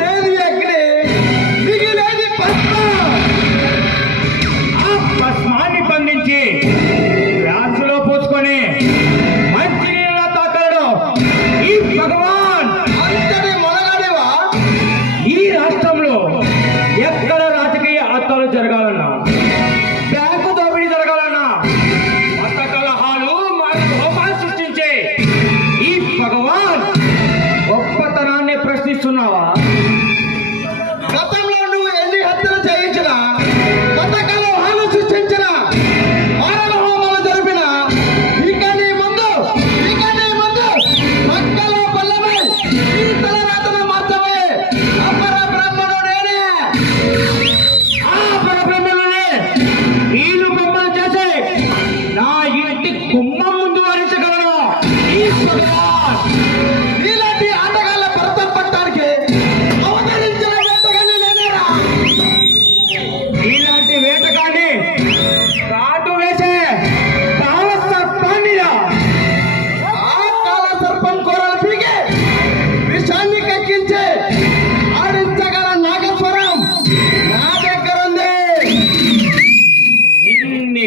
పుట్టేది అగ్ని మిగిలేది భస్మ ఆ భస్మాన్ని పోసుకొని మంచి నీళ్ళ ఈ భగవాన్ అంతటి మొదలడివా ఈ రాష్ట్రంలో ఎక్కడ రాజకీయ ఆత్మలు జరగాలన్నా? బ్యాంకు దోపిడీ జరగాలన్నా? మత కలహాలు మార్పు సృష్టించే ఈ భగవాన్ గొప్పతనాన్ని ప్రశ్నిస్తున్నావా? నీలాంటి ఆటగాళ్ళ పరతం పట్టడానికి అవతరించిన నీలాంటి వేటగాన్ని కాటు వేసే కాల సర్పాన్నిరా ఆ కాల సర్పం కోరలు పీకి విషాన్ని కక్కించే ఆడించగల నాగస్వరం నా దగ్గర ఉంది ఇన్ని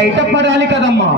బయటపడాలి కదమ్మా.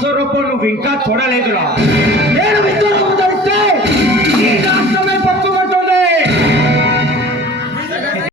પાંચસો રૂપિયાનું વિંકા છોડા લેજો